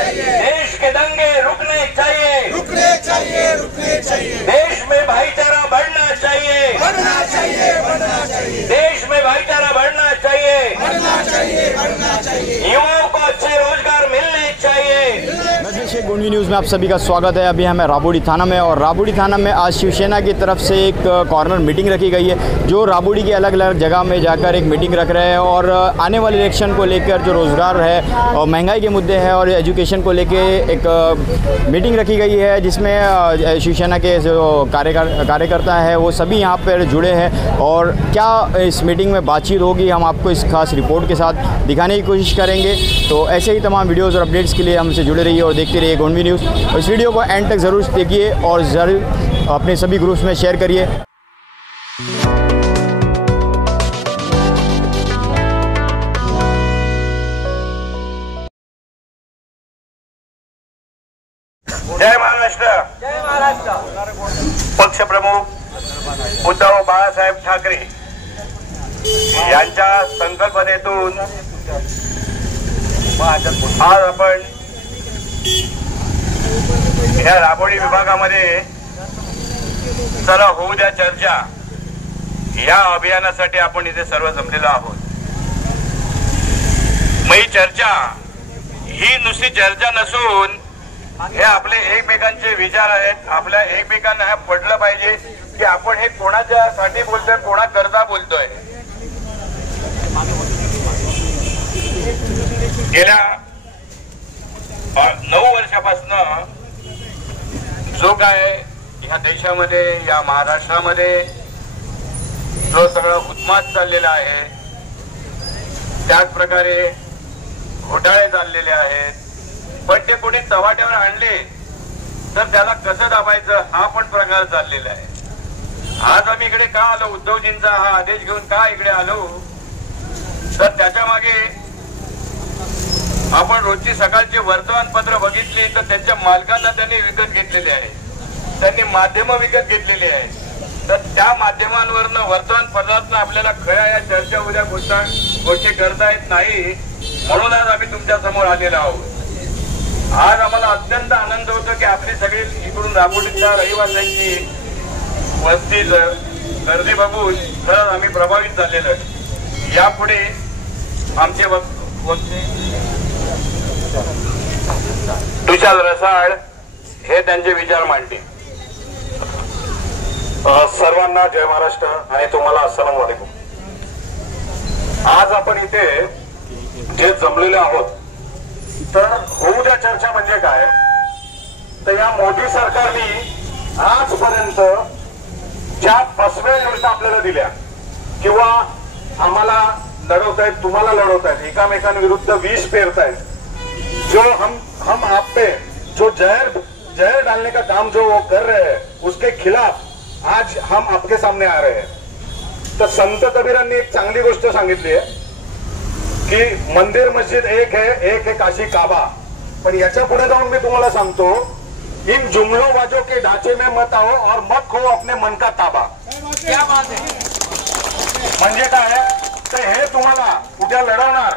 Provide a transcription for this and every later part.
देश के दंगे रुकने चाहिए, रुकने चाहिए, रुकने चाहिए। देश में भाईचारा बढ़ना चाहिए, बढ़ना चाहिए, बढ़ना चाहिए। देश में भाईचारा बढ़ना चाहिए, बढ़ना चाहिए, बढ़ना चाहिए। युवाओं को अच्छे रोजगार मिलने चाहिए। नजर शेख गोंडवी न्यूज़ में आप सभी का स्वागत है। अभी हमें राबोडी थाना में, और राबोडी थाना में आज शिवसेना की तरफ से एक कॉर्नर मीटिंग रखी गई है, जो राबोडी की अलग अलग जगह में जाकर एक मीटिंग रख रहे हैं और आने वाले इलेक्शन को लेकर जो रोज़गार है और महंगाई के मुद्दे हैं और एजुकेशन को लेके एक मीटिंग रखी गई है, जिसमें शिवसेना के जो कार्यकर्ता है वो सभी यहाँ पर जुड़े हैं। और क्या इस मीटिंग में बातचीत होगी, हम आपको इस खास रिपोर्ट के साथ दिखाने की कोशिश करेंगे। तो ऐसे ही तमाम वीडियोज़ और अपडेट्स के लिए हमसे जुड़े रहिए और देखते रहिए गोंडवी न्यूज़। और इस वीडियो को एंड तक ज़रूर देखिए और ज़रूर अपने सभी ग्रुप्स में शेयर करिए। जय महाराष्ट्र। जय महाराष्ट्र। पक्ष प्रमुख उद्धव बाळासाहेब ठाकरे यांच्या संकल्पनेतून आज आपण या राबोडी विभागामध्ये चला होऊ द्या चर्चा या अभियानासाठी आपण इथे सर्व जमलेलो आहोत। मग ही चर्चा ही नुसती चर्चा नसून हे आपले एकमेकांचे विचार आहेत। आपल्या एकमेकांना हे पडलं पाहिजे की आपण हे कोणाच्यासाठी बोलतोय, कोणाकरता बोलतोय। गेल्या 9 वर्षापासून जो काय या देशामध्ये, या महाराष्ट्रामध्ये जो सगळं उत्माद चाललेला आहे, त्याच प्रकारे घोटाळे चाललेले आहेत, पण ते कोणी चव्हाट्यावर आणले तर त्याला कसं दाबायचं हा पण प्रकार चाललेला आहे। आज आम्ही इकडे का आलो, उद्धवजींचा हा आदेश घेऊन का इकडे आलो, तर त्याच्या मागे आपण रोजची सकाळची वर्तमानपत्र बघितली तर त्यांच्या मालकांना त्यांनी विकत घेतलेले आहे, त्यांनी माध्यम विकत घेतलेली आहे। तर त्या माध्यमांवरनं वर्तमानपत्रातनं आपल्याला खऱ्या या चर्चा उद्या गोष्टी करता येत नाही, म्हणून आज आम्ही तुमच्या समोर आलेलो आहोत। आज आम्हाला अत्यंत आनंद होतो की आपली सगळी इकडून राबोडीच्या रहिवाशांची वस्ती गर्दी बघून खरंच आम्ही प्रभावित झालेलो आहे। यापुढे आमचे वक्ते तुषार रसाळ हे त्यांचे विचार मांडतील। सर्वांना जय महाराष्ट्र आणि तुम्हाला अस्सलाम वालेकुम। आज आपण इथे जे जमलेले आहोत, तर होऊ द्या चर्चा म्हणजे काय, तर या मोदी सरकारने आजपर्यंत ज्या फसव्या योजना आपल्याला दिल्या किंवा आम्हाला लढवतायत, तुम्हाला लढवतायत, एकामेकांविरुद्ध विष पेरतायत, जो हम आप पे जो जहर डालने का काम जो वो कर रहे हैं, उसके खिलाफ आज हम आपके सामने आ रहे हैं। तर संत कबीरांनी एक चांगली गोष्ट सांगितली आहे की मंदिर मस्जिद एक है काशी काबा, पण याच्या पुढे जाऊन मी तुम्हाला सांगतो, इन जुमलो बाजों के ढांचे में मत आओ और मत खो अपने मन का ताबा। क्या बात है। म्हणजे काय, तर हे तुम्हाला उद्या लढवणार,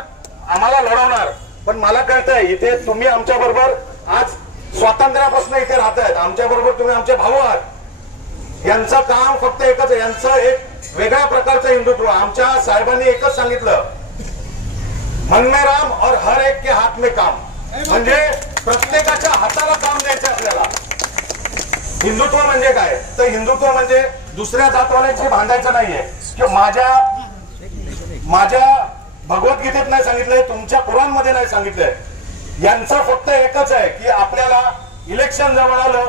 आम्हाला लढवणार, पण मला कळतंय इथे तुम्ही आमच्या बरोबर आज स्वातंत्र्यापासून इथे राहतायत, आमच्या बरोबर तुम्ही आमचे भाऊ आहात। यांचं काम फक्त एकच आहे, यांचं एक वेगळ्या प्रकारचं हिंदुत्व। आमच्या साहेबांनी एकच सांगितलं, मन में राम और हर एक के हाथ में काम, म्हणजे प्रत्येकाच्या हाताला काम द्यायचं आपल्याला। हिंदुत्व म्हणजे काय, तर हिंदुत्व म्हणजे दुसऱ्या जातवाल्यांशी भांडायचं नाहीये, की माझ्या भगवद्गीतेत नाही सांगितलंय, तुमच्या कुराणमध्ये नाही सांगितलंय। यांचं फक्त एकच आहे की आपल्याला इलेक्शन जवळ आलं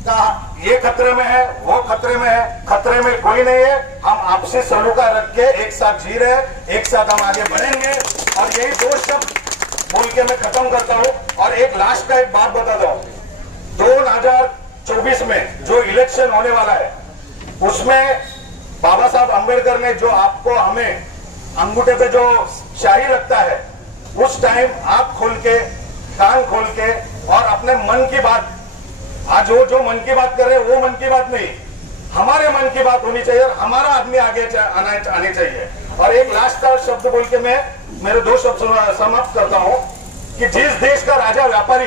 का ये खतरे में है, वो खतरे में है, खतरे में कोई नहीं है, हम आपसे सलूका रख के एक साथ जी रहे, एक साथ हम आगे बढ़ेंगे। और यही 2 शब्द बोल के मैं खत्म करता हूं। और एक लास्ट का एक बात बताता हूं, 2024 में जो इलेक्शन होने वाला है, उसमें बाबा साहब अम्बेडकर ने जो आपको हमें अंगूठे पे जो शाही लगता है, उस टाइम आंख खोल के, कान खोल के और अपने मन की बात, आज वो जो मन की बात कर रहे हैं वो मन की बात नहीं, हमारे मन की बात होनी चाहिए और हमारा आदमी आगे आने चाहिए। और एक लास्ट का शब्द बोल के मैं मेरे 2 शब्द समाप्त करता हूं कि जिस देश का राजा व्यापारी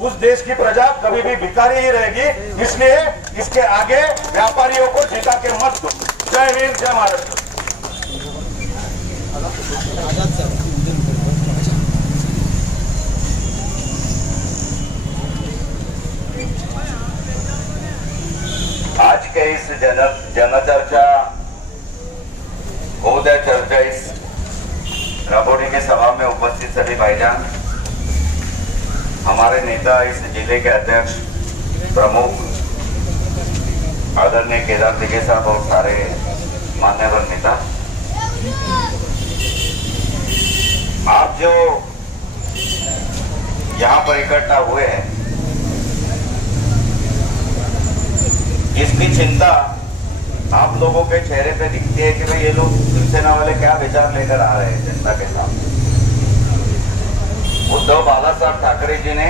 उस देश की प्रजा कभी भी भिखारी ही रहेगी, इसलिए इसके आगे व्यापारियों को जिता के मत दो। जय हिंद, जय महाराष्ट्र। आज के इस जनचर्चा होद्या चर्चा इस राबोडी की सभा में उपस्थित सभी भाईजान, हमारे नेता, इस जिले के अध्यक्ष प्रमुख आदरणीय केदार दिघे साहब और सारे मान्यवर नेता, आप जो यहाँ पर इकट्ठा हुए हैं, इसकी चिंता आप लोगों के चेहरे पे दिखती है कि भाई ये लोग शिवसेना वाले क्या विचार लेकर आ रहे हैं जनता के सामने। उद्धव बाला साहब ठाकरे जी ने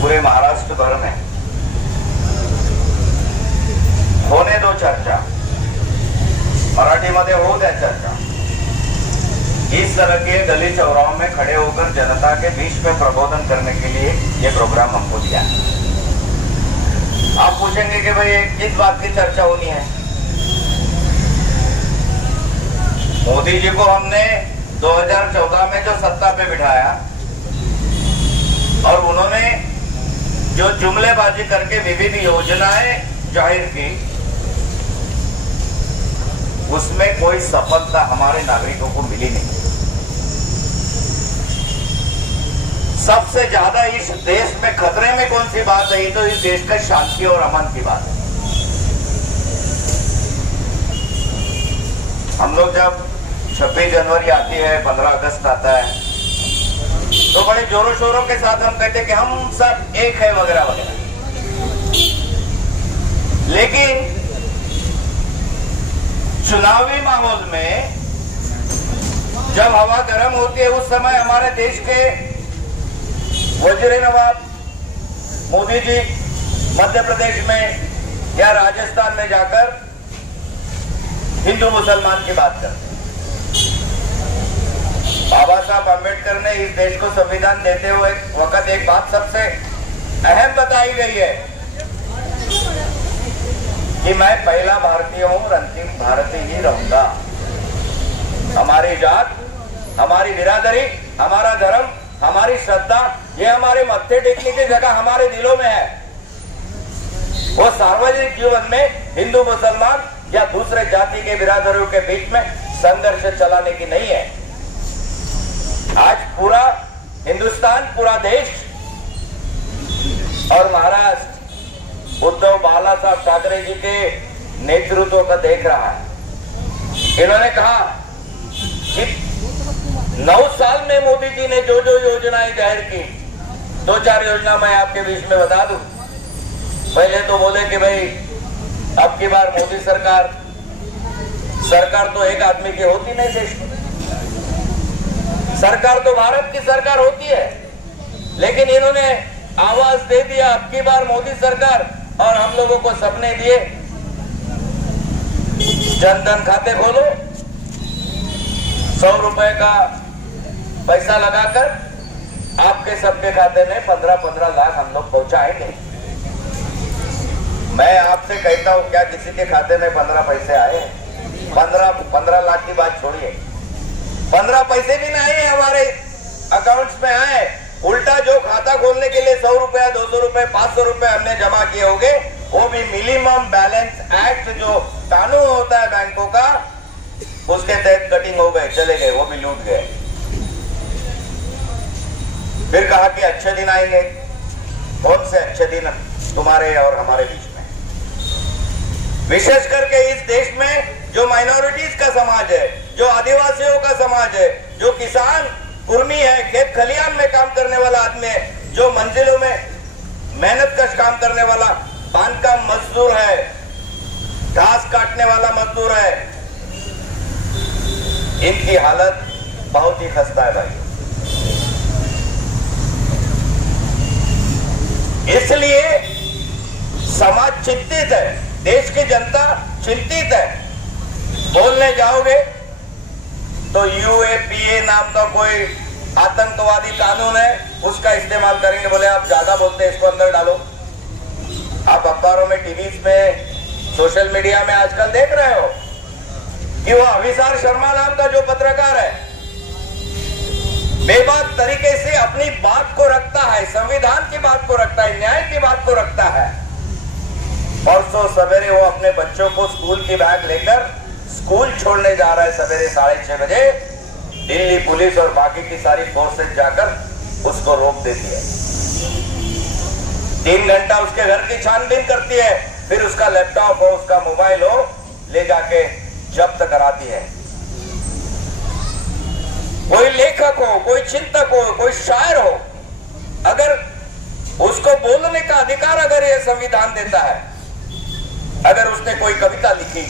पूरे महाराष्ट्र भर में होने दो चर्चा, मराठी मध्ये हो द्या चर्चा, इस तरह के गली चौराहों में खड़े होकर जनता के बीच में प्रबोधन करने के लिए ये प्रोग्राम हमको दिया है। आप पूछेंगे कि भाई किस बात की चर्चा होनी है। मोदी जी को हमने 2014 में जो सत्ता पे बिठाया और उन्होंने जो जुमलेबाजी करके विविध योजनाएं जाहिर की, उसमें कोई सफलता हमारे नागरिकों को मिली नहीं। सबसे ज्यादा इस देश में खतरे में कौन सी बात है, तो इस देश का शांति और अमन की बात है। हम लोग जब 26 जनवरी आती है, 15 अगस्त आता है, तो बड़े जोरों शोरों के साथ हम कहते हैं कि हम सब एक है वगैरह वगैरह। लेकिन चुनावी माहौल में जब हवा गर्म होती है, उस समय हमारे देश के वजीर नवाब मोदी जी मध्य प्रदेश में या राजस्थान में जाकर हिंदू मुसलमान की बात करते हैं। बाबा साहब अम्बेडकर ने इस देश को संविधान देते हुए वक्त एक बात सबसे अहम बताई गई है कि मैं पहला भारतीय हूं और अंतिम भारतीय ही रहूंगा। हमारी जात, हमारी बिरादरी, हमारा धर्म, हमारी श्रद्धा, ये हमारे मत्थे टेकने की जगह हमारे दिलों में है। वो सार्वजनिक जीवन में हिंदू मुसलमान या दूसरे जाति के बिरादरों के बीच में संघर्ष चलाने की नहीं है। आज पूरा हिंदुस्तान, पूरा देश और महाराष्ट्र उद्धव बाला साहब ठाकरे जी के नेतृत्व का देख रहा है। इन्होंने कहा कि 9 साल में मोदी जी ने जो जो योजनाएं जाहिर की, 2-4 योजना मैं आपके बीच में बता दूं। पहले तो बोले कि भाई अब की बार मोदी सरकार तो एक आदमी की होती नहीं, देश में सरकार तो भारत की सरकार होती है, लेकिन इन्होंने आवाज दे दिया अब की बार मोदी सरकार, और हम लोगों को सपने दिए। जनधन खाते खोलो, 100 रुपए का पैसा लगाकर आपके सबके खाते में 15-15 लाख हम लोग पहुंचाएंगे। मैं आपसे कहता हूं, क्या किसी के खाते में 15 पैसे आए? 15 लाख की बात छोड़िए, 15 पैसे भी नहीं आए हमारे अकाउंट्स में आए। उल्टा जो खाता खोलने के लिए 100 रुपया, 200 रुपए, 500 रुपए हमने जमा किए होंगे, वो भी मिनिमम बैलेंस एक्ट जो कानून होता है बैंकों का, उसके तहत कटिंग हो गए, चले गए, वो भी लूट गए। फिर कहा कि अच्छे दिन आएंगे। कौन से अच्छे दिन तुम्हारे और हमारे बीच में? विशेष करके इस देश में जो माइनॉरिटीज का समाज है, जो आदिवासियों का समाज है, जो किसान कुर्मी है, खेत खलियान में काम करने वाला आदमी है, जो मंजिलों में मेहनत कश काम करने वाला बांधकाम मजदूर है, घास काटने वाला मजदूर है, इनकी हालत बहुत ही खस्ता है भाई। इसलिए समाज चिंतित है, देश की जनता चिंतित है। बोलने जाओगे तो यूएपीए नाम का कोई आतंकवादी कानून है उसका इस्तेमाल करेंगे। बोले आप ज्यादा बोलते हैं, इसको अंदर डालो। आप अखबारों में, टीवी में, सोशल मीडिया में आजकल देख रहे हो कि वो अभिसार शर्मा नाम का जो पत्रकार है बेबाक तरीके से अपनी बात को रखता है, संविधान की बात को रखता है, न्याय की बात को रखता है। परसों सवेरे वो अपने बच्चों को स्कूल की बैग लेकर स्कूल छोड़ने जा रहा है सवेरे 6:30 बजे। दिल्ली पुलिस और बाकी की सारी फोर्सेस जाकर उसको रोक देती है। 3 घंटा उसके घर की छानबीन करती है, फिर उसका लैपटॉप हो, उसका मोबाइल हो, ले जाके जब्त कराती है। कोई लेखक हो, कोई चिंतक हो, कोई शायर हो, अगर उसको बोलने का अधिकार अगर यह संविधान देता है, अगर उसने कोई कविता लिखी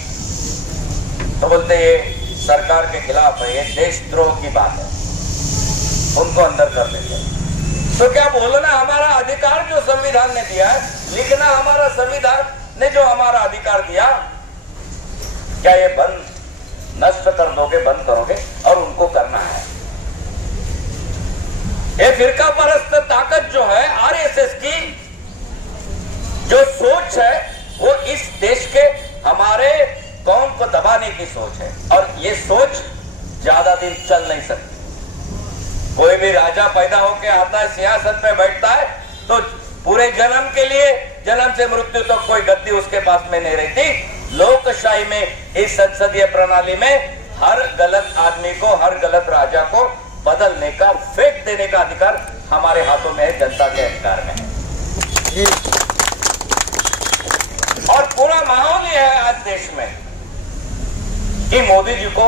तो बोलते ये सरकार के खिलाफ है, ये देशद्रोह की बात है, उनको अंदर कर लेते हैं। तो क्या बोलना हमारा अधिकार जो संविधान ने दिया है, लिखना हमारा संविधान ने जो हमारा अधिकार दिया, क्या ये बंद नष्ट कर दोगे, बंद करोगे? और उनको करना है। ये फिरका परस्त ताकत जो है आरएसएस की जो सोच है, वो इस देश के हमारे कौम को दबाने की सोच है, और ये सोच ज्यादा दिन चल नहीं सकती। कोई भी राजा पैदा होकर आता है, सिंहासन पे बैठता है, तो पूरे जन्म के लिए, जन्म से मृत्यु तक कोई गद्दी उसके पास में नहीं रहती। लोकशाही में, इस संसदीय प्रणाली में हर गलत आदमी को, हर गलत राजा को बदलने का, फेंक देने का अधिकार हमारे हाथों में है, जनता के अधिकार में है। और पूरा माहौल यह है आज देश में कि मोदी जी को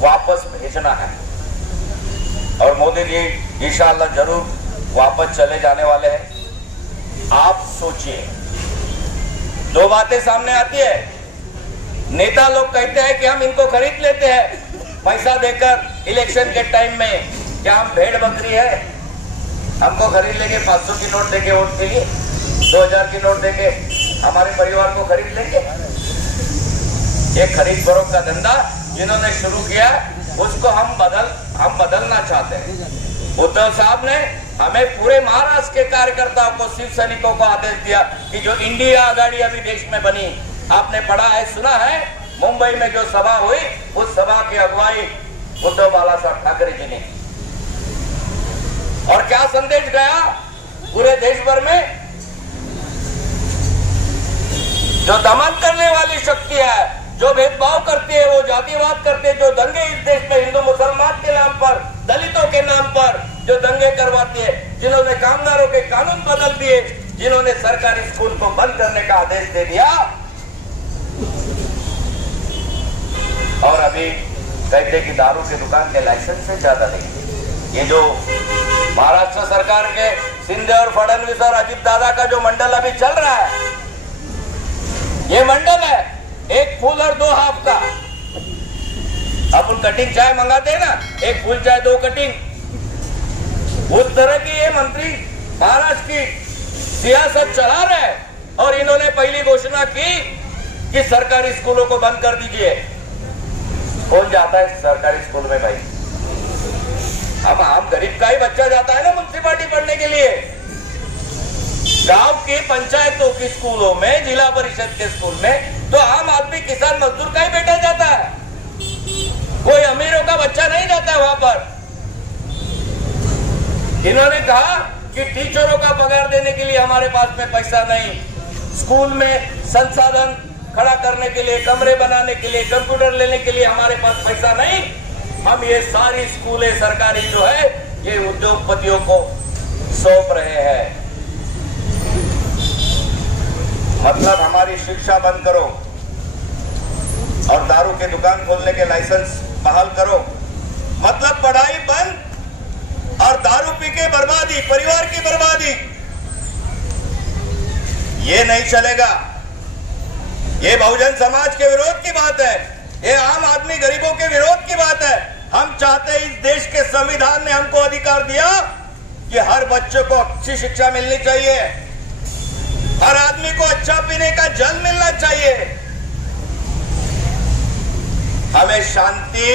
वापस भेजना है, और मोदी जी इंशाअल्लाह जरूर वापस चले जाने वाले हैं। आप सोचिए, 2 बातें सामने आती है। नेता लोग कहते हैं कि हम इनको खरीद लेते हैं पैसा देकर, इलेक्शन के टाइम में क्या हम भेड़ बकरी है, हमको खरीद लेंगे 500 की नोट देके वोट के लिए, 2000 की नोट देके हमारे परिवार को खरीद लेंगे। ये खरीद फरोख्त का धंधा जिन्होंने शुरू किया, उसको हम बदलना चाहते हैं। उद्धव साहब ने हमें पूरे महाराष्ट्र के कार्यकर्ताओं को, शिव सैनिकों को आदेश दिया कि जो इंडिया आघाड़ी अभी देश में बनी, आपने पढ़ा है, सुना है, मुंबई में जो सभा हुई, उस सभा की अगुवाई उद्धव बाला साहब ठाकरे जी ने। और क्या संदेश गया पूरे देश भर में? जो दमन करने वाली शक्ति है, जो भेदभाव करती है, वो जातिवाद करते हैं, जो दंगे इस देश में हिंदू मुसलमान के नाम पर, दलितों के नाम पर जो दंगे करवाती है, जिन्होंने कामगारों के कानून बदल दिए, जिन्होंने सरकारी स्कूल को बंद करने का आदेश दे दिया, और अभी कहते कि दारू की दुकान के लाइसेंस से ज्यादा नहीं। ये जो महाराष्ट्र सरकार के शिंदे और फडणवीस और अजित दादा का जो मंडल अभी चल रहा है, ये मंडल है एक फूल और 2 हाफ का। अपन कटिंग चाय मंगाते हैं ना, एक फूल चाय 2 कटिंग, उस तरह की ये मंत्री महाराष्ट्र की सियासत चला रहे हैं। और इन्होंने पहली घोषणा की कि सरकारी स्कूलों को बंद कर दीजिए। कौन जाता है सरकारी स्कूल में भाई? अब आम गरीब का ही बच्चा जाता है ना म्युनिसिपालिटी पढ़ने के लिए। गांव की पंचायतों के स्कूलों में, जिला परिषद के स्कूल में तो आम आदमी, किसान मजदूर का ही बेटा जाता है, कोई अमीरों का बच्चा नहीं जाता है वहां पर। इन्होंने कहा कि टीचरों का पगार देने के लिए हमारे पास में पैसा नहीं, स्कूल में संसाधन खड़ा करने के लिए, कमरे बनाने के लिए, कंप्यूटर लेने के लिए हमारे पास पैसा नहीं, हम ये सारी स्कूलें सरकारी जो है ये उद्योगपतियों को सौंप रहे हैं। मतलब हमारी शिक्षा बंद करो और दारू की दुकान खोलने के लाइसेंस बहाल करो, मतलब पढ़ाई बंद और दारू पी के बर्बादी, परिवार की बर्बादी। ये नहीं चलेगा। ये बहुजन समाज के विरोध की बात है, ये आम आदमी गरीबों के विरोध की बात है। हम चाहते हैं, इस देश के संविधान ने हमको अधिकार दिया कि हर बच्चे को अच्छी शिक्षा मिलनी चाहिए, हर आदमी को अच्छा पीने का जल मिलना चाहिए। हमें शांति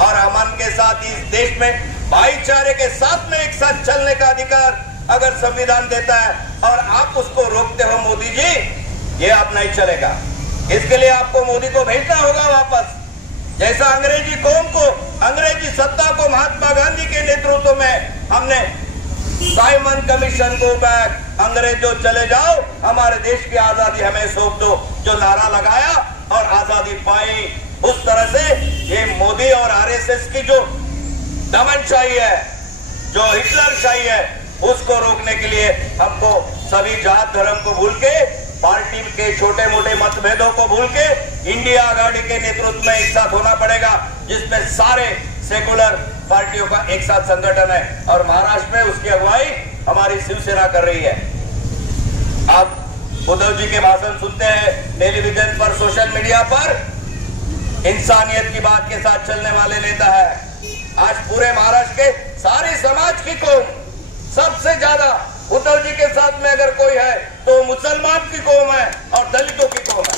और अमन के साथ इस देश में भाईचारे के साथ में एक साथ चलने का अधिकार अगर संविधान देता है और आप उसको रोकते हो मोदी जी, ये अब नहीं चलेगा। इसके लिए आपको मोदी को भेजना होगा वापस। जैसा अंग्रेजी कौम को, अंग्रेजी सत्ता को महात्मा गांधी के नेतृत्व में हमने साइमन कमीशन को बैक, अंग्रेजों चले जाओ, हमारे देश की आजादी हमें सौंप दो, जो नारा लगाया और आजादी पाई। उस तरह से ये मोदी और आरएसएस की जो दमनशाही है, जो हिटलरशाही है, उसको रोकने के लिए हमको सभी जात धर्म को भूल के, पार्टी के छोटे मोटे मतभेदों को भूल के इंडिया आघाड़ी के नेतृत्व में एक साथ होना पड़ेगा, जिसमें सारे सेकुलर पार्टियों का एक साथ संगठन है। और महाराष्ट्र में उसकी अगुवाई हमारी शिवसेना कर रही है। आप उद्धव जी के भाषण सुनते हैं टेलीविजन पर, सोशल मीडिया पर, इंसानियत की बात के साथ चलने वाले नेता है। आज पूरे महाराष्ट्र के सारे समाज की कौम सबसे ज्यादा उद्धव जी के साथ में अगर कोई है तो मुसलमान की कौम है और दलितों की कौम है,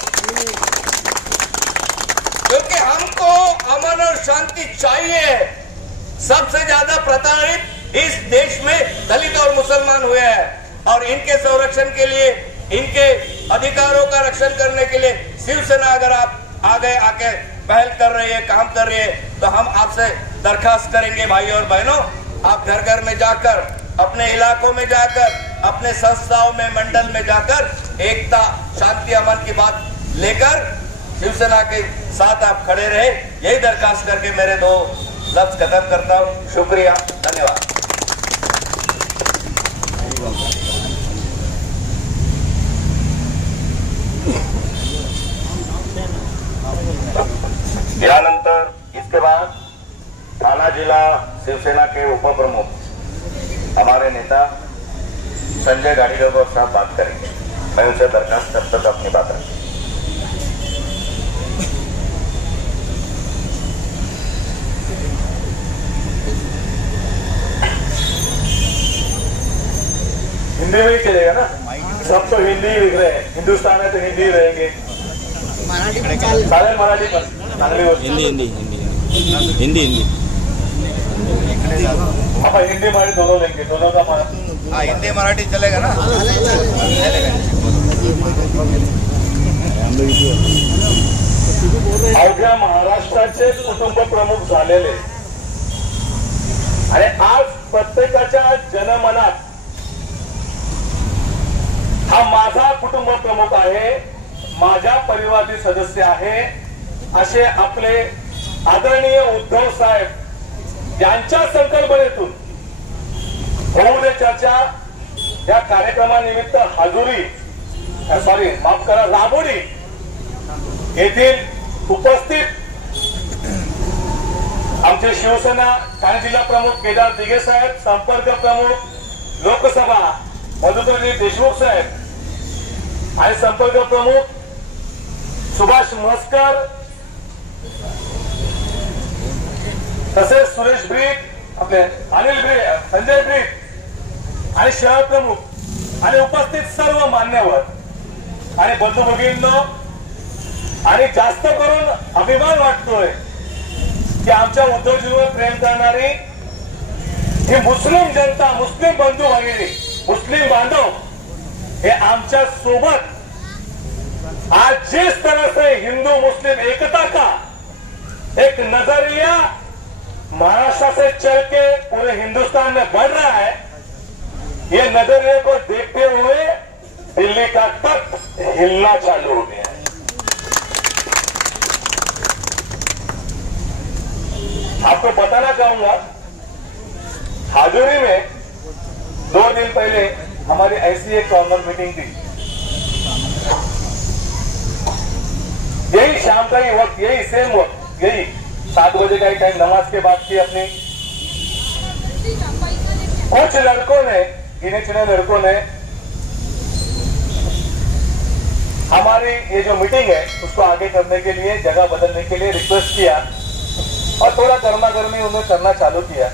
क्योंकि हमको अमन और शांति चाहिए। सबसे ज्यादा प्रताड़ित इस देश में दलित और मुसलमान हुए हैं और इनके संरक्षण के लिए, इनके अधिकारों का रक्षण करने के लिए शिवसेना अगर आप आगे आके पहल कर रही है, काम कर रही है, तो हम आपसे दरखास्त करेंगे भाई और बहनों, आप घर घर में जाकर, अपने इलाकों में जाकर, अपने संस्थाओं में, मंडल में जाकर एकता, शांति, अमन की बात लेकर शिवसेना के साथ आप खड़े रहे। यही दरखास्त करके मेरे 2 लफ्ज खत्म करता हूं। शुक्रिया, धन्यवाद। यानंतर इसके बाद ठाणा जिला शिवसेना के उप प्रमुख हमारे नेता संजय गाड़ीगर साहब बात करेंगे। मैं उनसे दरखास्त करता था अपनी बात रखें। हिंदी में ही चलेगा ना, सब तो हिंदी ही लिख रहे हैं, हिंदुस्तान है तो हिंदी ही रहेंगे। चालेल मराठी पण चांगली गोष्ट। हिंदी आपण हिंदी मराठी दोनों लेंगे, दोनों का हाँ, हिंदी मराठी चलेगा ना, चलेगा। अवघ्या महाराष्ट्राचे कुटुंब प्रमुख झालेले आणि आज प्रत्येकाच्या जनमनात हा माझा कुटुंब प्रमुख आहे, माझ्या परिवारातील सदस्य आहे, असे आपले आदरणीय उद्धव साहेब यांच्या संकल्पनेतून होऊ दे चर्चा या कार्यक्रमानिमित्त राबोडी येथील उपस्थित आमचे शिवसेना ठाणे जिल्हा प्रमुख केदार दिघे साहेब, संपर्क प्रमुख लोकसभा मधुकरजी देशमुख साहेब आणि संपर्क प्रमुख सुभाष म्हसकर, तसेच सुरेश ब्रीक, आपले अनिल ब्रीक, संजय ब्रीक आणि शहर प्रमुख आणि उपस्थित सर्व मान्यवर आणि बंधू भगिनींनो, आणि जास्त करून अभिमान वाटतोय की आमच्या उद्धवजीवर प्रेम करणारी ही मुस्लिम जनता, मुस्लिम बंधू भगिनी, मुस्लिम बांधव हे आमच्या सोबत आज जिस तरह से हिंदू मुस्लिम एकता का एक नजरिया महाराष्ट्र से चल के पूरे हिंदुस्तान में बढ़ रहा है, ये नजरिए को देखते हुए दिल्ली का तख्त हिलना चालू हो गया है। आपको बताना चाहूंगा, हाजुरी में 2 दिन पहले हमारी ऐसी एक कॉर्नर मीटिंग थी। यही शाम का ही वक्त, यही सेम वक्त, यही 7 बजे का ही टाइम, नमाज के बाद की अपनी कुछ लड़कों ने, गिने चुने लड़कों ने हमारी ये जो मीटिंग है उसको आगे करने के लिए, जगह बदलने के लिए रिक्वेस्ट किया और थोड़ा गर्मा गर्मी उन्होंने करना चालू किया।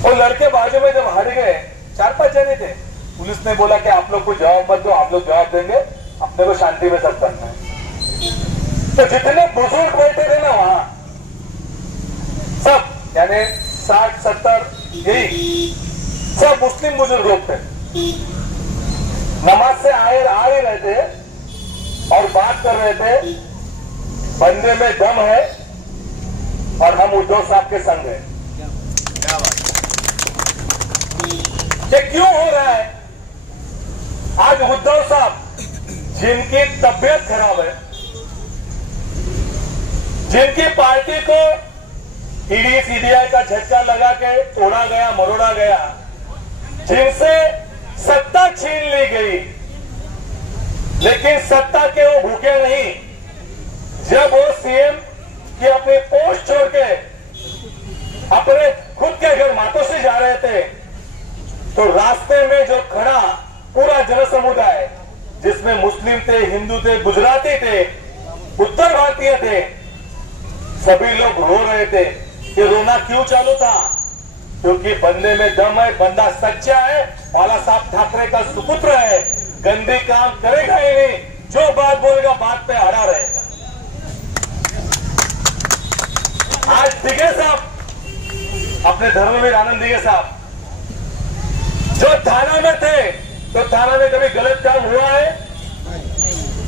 और लड़के बाजू में जब हट गए, 4-5 जने थे, पुलिस ने बोला कि आप लोग को जवाब मत दो, आप लोग जवाब देंगे, अपने को शांति में सब करना है। तो जितने बुजुर्ग बैठे थे ना वहां, सब यानी यानी 60-70 यही सब मुस्लिम बुजुर्ग लोग थे। नमाज से आ ही रहे थे और बात कर रहे थे, बंदे में दम है और हम उद्धव साहब के संग हैं। ये क्यों हो रहा है? आज उद्धव साहब जिनकी तबीयत खराब है, जिनकी पार्टी को ईडी सीबीआई का झटका लगा के तोड़ा गया, मरोड़ा गया, जिनसे सत्ता छीन ली गई, लेकिन सत्ता के वो भूखे नहीं। जब वो सीएम की अपनी पोस्ट छोड़ के अपने खुद के घर मातों से जा रहे थे, तो रास्ते में जो खड़ा पूरा जनसमुदाय, जिसमें मुस्लिम थे, हिंदू थे, गुजराती थे, उत्तर भारतीय थे, सभी लोग रो रहे थे। कि रोना क्यों चालू था? क्योंकि बंदे में दम है, बंदा सच्चा है, बाला साहब ठाकरे का सुपुत्र है, गंदे काम करेगा ही नहीं, जो बात बोलेगा बात पे अड़ा रहेगा। आज दिगे साहब, अपने धर्मवीर आनंद दिगे साहब, जो थाना में थे, तो थाना में कभी गलत काम हुआ है?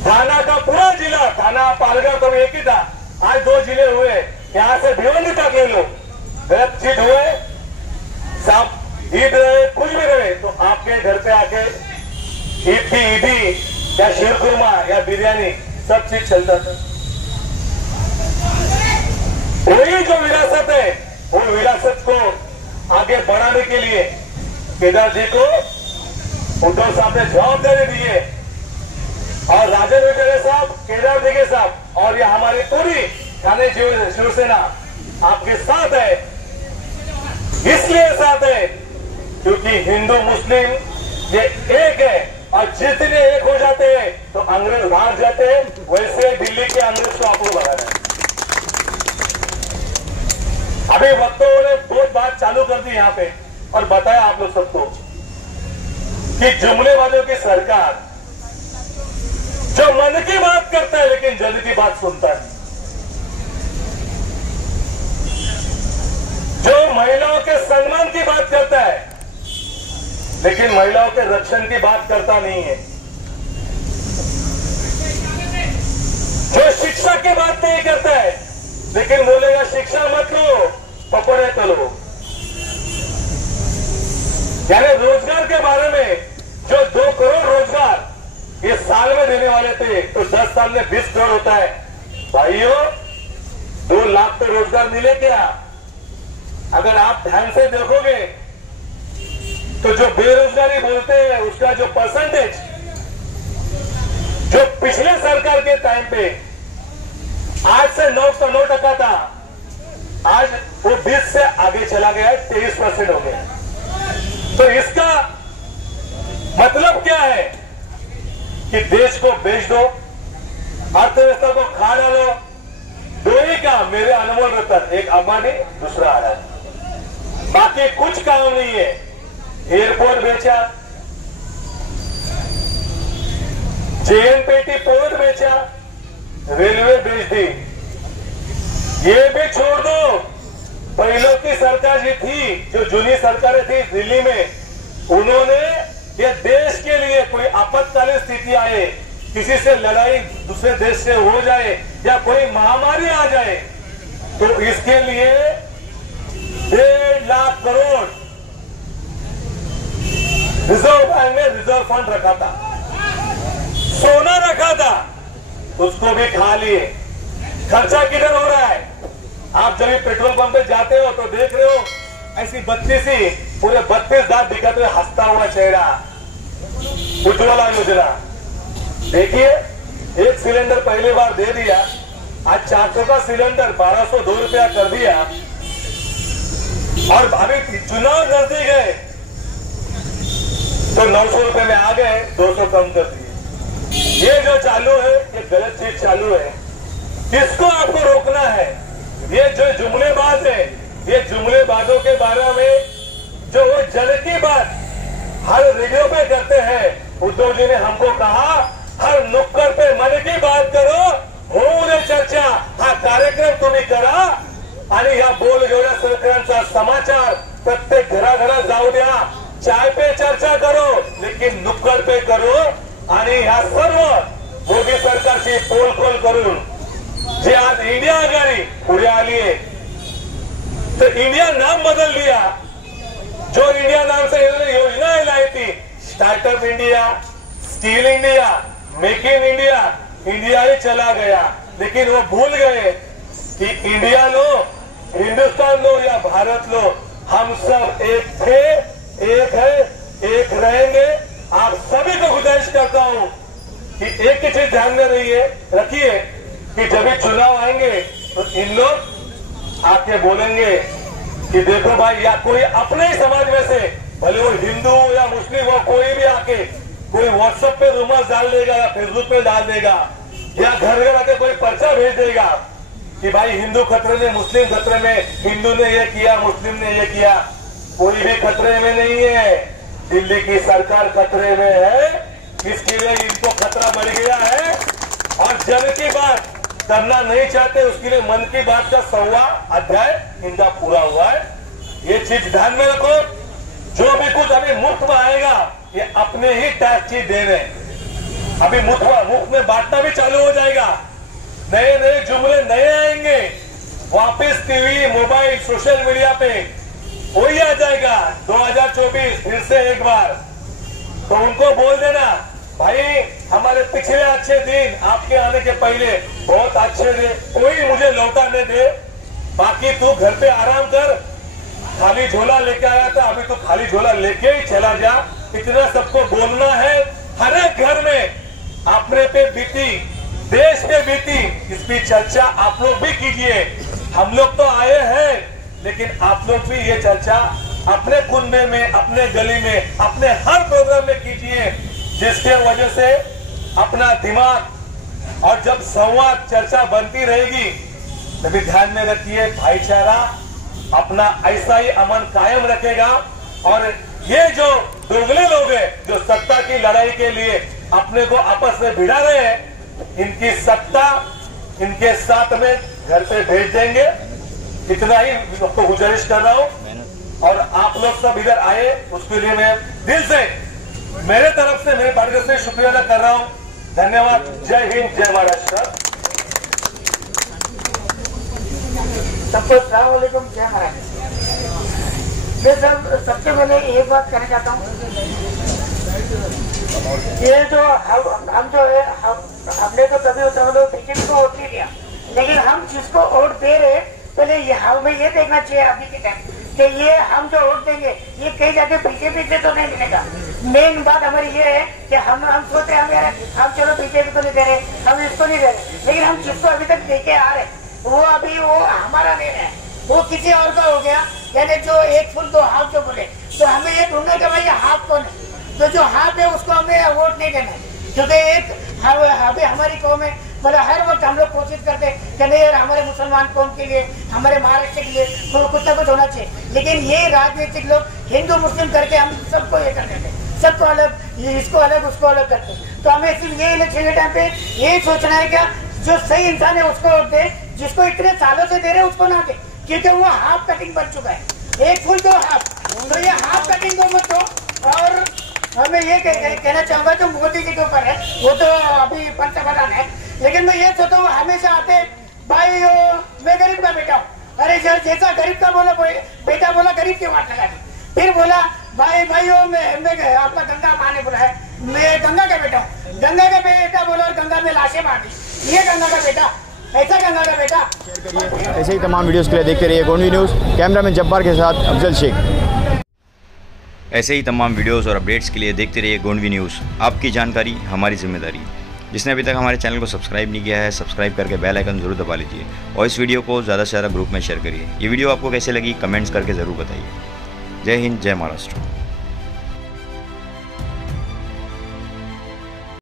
थाना का पूरा जिला, थाना पालघर तो एक ही था, आज 2 जिले हुए। यहां से भिवंडी तक ले लो, गलत चीज हुए साहब, ईद रहे, कुछ भी रहे, तो आपके घर पे आके ईद की ईदी या शीर खुरमा या बिरयानी सब चीज चलता था। वही जो विरासत है, वो विरासत को आगे बढ़ाने के लिए केदार जी को उद्धव साहब ने जवाबदारी दी है, और राजन विजय साहब, केदार दिगे साहब और ये हमारी पूरी थाने शिवसेना आपके साथ है। इसलिए साथ है क्योंकि हिंदू मुस्लिम ये एक है, और जितने एक हो जाते हैं तो अंग्रेज बाहर जाते हैं। वैसे दिल्ली के अंग्रेज को आपको बढ़ा रहे हैं। अभी वक्तों ने बहुत बात चालू कर दी यहाँ पे और बताया आप लोग सबको कि जुमलेबाजों की सरकार जो मन की बात करता है लेकिन जल की बात सुनता है, जो महिलाओं के सम्मान की बात करता है लेकिन महिलाओं के रक्षण की बात करता नहीं है, जो शिक्षा की बात नहीं करता है लेकिन बोलेगा शिक्षा मत लो, पकड़े तो लो। यानी रोजगार के बारे में जो 2 करोड़ रोजगार ये साल में देने वाले थे, तो 10 साल में 20 करोड़ होता है। भाइयों 2 लाख तो रोजगार मिले क्या? अगर आप ध्यान से देखोगे तो जो बेरोजगारी बोलते हैं उसका जो परसेंटेज जो पिछले सरकार के टाइम पे 8 से 9% था, आज वो 20 से आगे चला गया है, 23% हो गया। तो इसका मतलब क्या है कि देश को बेच दो, अर्थव्यवस्था को खा डालो। 2 ही काम, मेरे अनमोल रतन, एक अंबानी, दूसरा आनंद, बाकी कुछ काम नहीं है। एयरपोर्ट बेचा, जेएनपीटी पोर्ट बेचा, रेलवे बेच दी। ये भी छोड़ दो, पहले की सरकार जी थी, जो जूनी सरकारें थी दिल्ली में, उन्होंने ये देश के लिए कोई आपातकालीन स्थिति आए, किसी से लड़ाई दूसरे देश से हो जाए या कोई महामारी आ जाए, तो इसके लिए 1.5 लाख करोड़ रिजर्व बैंक ने रिजर्व फंड रखा था, सोना रखा था, उसको भी खा लिए। खर्चा किधर हो रहा है? आप जब पेट्रोल पंप पे जाते हो तो देख रहे हो ऐसी 32 पूरे 32 दांत दिखाते हुए हंसता हुआ चेहरा, उज्ज्वला योजना। देखिए, एक सिलेंडर पहली बार दे दिया, आज 400 का सिलेंडर 1202 रुपया कर दिया, और अभी चुनाव नजदीक गए तो 900 रुपए में आ गए, 200 कम कर दिए। ये जो चालू है ये गलत चीज चालू है, इसको आपको रोकना है। ये जो जुमलेबाज है, ये जुमलेबाजों के बारे में जो वो जल की बात हर रेडियो पे करते हैं, उद्धव जी ने हमको कहा हर नुक्कड़ पे मन की बात करो, हो रे चर्चा, हाँ कार्यक्रम तुम्हें करा आणि ह्या बोलगेवड्या सरकारांचा समाचार प्रत्येक घराघरात जाऊ द्या. चाय पे चर्चा करो लेकिन नुक्कड़ पे करो. आणि ह्या सर्व मोदी सरकारची पोलखोल करून जे आज इंडिया आघाडी पुढे आली आहे, तर इंडिया नाम बदल दिया. जो इंडिया नाम से योजना लाई थी, startup India, steel India, make in India, India ही चला गया. लेकिन वो भूल गए कि इंडिया लो, हिंदुस्तान लो या भारत लो, हम सब एक थे, एक है, एक रहेंगे. आप सभी को गुजारिश करता हूं कि एक ही चीज ध्यान में रखिए कि जब भी चुनाव आएंगे तो इन लोग आके बोलेंगे कि देखो भाई, या कोई अपने ही समाज में से, भले वो हिंदू हो या मुस्लिम हो, कोई भी आके कोई व्हाट्सएप पे रूमर्स डाल देगा या फेसबुक पे डाल देगा या घर घर आके कोई पर्चा भेज देगा कि भाई हिंदू खतरे में, मुस्लिम खतरे में, हिंदू ने ये किया, मुस्लिम ने ये किया. कोई भी खतरे में नहीं है. दिल्ली की सरकार खतरे में है. इसके लिए इनको खतरा बढ़ गया है और जन की बात करना नहीं चाहते. उसके लिए मन की बात का 100वां अध्याय इनका पूरा हुआ है. ये चीज ध्यान में रखो. जो भी कुछ अभी मुफ्त में आएगा ये अपने ही टैक्स चीज दे रहे. अभी मुफ्त में बांटना भी चालू हो जाएगा. नए नए जुमले नए आएंगे. वापस टीवी, मोबाइल, सोशल मीडिया पे वही आ जाएगा 2024 फिर से एक बार. तो उनको बोल देना, भाई हमारे पिछले अच्छे दिन आपके आने के पहले बहुत अच्छे थे, कोई मुझे लौटाने दे. बाकी तू घर पे आराम कर. खाली झोला लेके आया था, अभी तो खाली झोला लेके ही चला जा. इतना सबको बोलना है. हर एक घर में अपने पे बीती, देश पे बीती, इसकी चर्चा आप लोग भी कीजिए. हम लोग तो आए हैं, लेकिन आप लोग भी ये चर्चा अपने कुंबे में, अपने गली में, अपने हर प्रोग्राम में कीजिए, जिसके वजह से अपना दिमाग, और जब संवाद चर्चा बनती रहेगी तभी ध्यान में रखिए भाईचारा अपना ऐसा ही अमन कायम रखेगा. और ये जो दुर्गले लोग हैं जो सत्ता की लड़ाई के लिए अपने को आपस में भिड़ा रहे हैं, इनकी सत्ता इनके साथ में घर पे भेज देंगे. इतना ही आपको गुजारिश कर रहा हूं. और आप लोग सब इधर आए उसके लिए मैं दिल से, मेरे तरफ से, मेरे पार्टी से शुक्रिया अदा कर रहा हूं. धन्यवाद. जय हिंद, जय महाराष्ट्र. सबको अस्सलाम वालेकुम, जय महाराष्ट्र. मैं सबसे पहले एक बात कहना चाहता हूँ. ये जो हम जो है, हमने तो कभी बीजेपी को वोट नहीं दिया, लेकिन हम जिसको वोट दे रहे पहले हमें ये देखना चाहिए अभी के टाइम कि ये हम जो वोट देंगे ये कहीं जाके बीजेपी से तो नहीं मिलेगा. मेन बात हमारी ये है कि हम सोचते हम चलो बीजेपी को नहीं दे रहे, हम इसको नहीं दे रहे, लेकिन हम जिसको अभी तक देके आ रहे वो अभी वो हमारा नहीं है, वो किसी और का हो गया. यानी जो एक फुल दो हाथ जो बोले, तो हमें ये ढूंढना कि भाई ये हाथ कौन है. तो जो हाथ है उसको हमें वोट नहीं देना है, क्योंकि एक अभी हमारी कौम है, मतलब हर वक्त हम लोग कोशिश करते हैं कि नहीं यार हमारे मुसलमान कौम के लिए, हमारे महाराष्ट्र के लिए तो कुछ ना कुछ होना चाहिए. लेकिन ये राजनीतिक लोग हिंदू मुस्लिम करके हम सबको ये कर देते हैं, सबको अलग, इसको अलग उसको अलग करते हैं. तो हमें सिर्फ ये इलेक्शन के टाइम पे ये सोचना है क्या, जो सही इंसान है उसको वोट दे, जिसको इतने सालों से दे रहे उसको ना दे, क्योंकि वो हाफ कटिंग बन चुका है. एक फुल दो हाफ, तो ये हाफ कटिंग को मत दो. और हमें ये कहना चाहूंगा जो मोदी जी के ऊपर है, वो तो अभी पंतप्रधान है, लेकिन मैं ये सोचता हूँ हमेशा आते भाई मैं गरीब का बेटा हूँ. अरे जैसा गरीब का बोला बेटा बोला गरीब की बात लगा दी. फिर बोला भाई मैं आपका गंगा माने बोला है, मैं गंगा का बेटा हूँ. गंगा का बेटा बोला और गंगा में लाशें मार दी. ये गंगा का बेटा, ऐसा गंगा का बेटा. ऐसे ही तमाम वीडियोस के लिए देखते रहिए गोंडवी न्यूज़. कैमरामैन जब्बार के साथ अफजल शेख. ऐसे ही तमाम वीडियोस और अपडेट्स के लिए देखते रहिए गोंडवी न्यूज़. आपकी जानकारी हमारी जिम्मेदारी. जिसने अभी तक हमारे चैनल को सब्सक्राइब नहीं किया है, सब्सक्राइब करके बेल आइकन जरूर दबा लीजिए और इस वीडियो को ज़्यादा से ज़्यादा ग्रुप में शेयर करिए. ये वीडियो आपको कैसे लगी कमेंट्स करके ज़रूर बताइए. जय हिंद, जय महाराष्ट्र.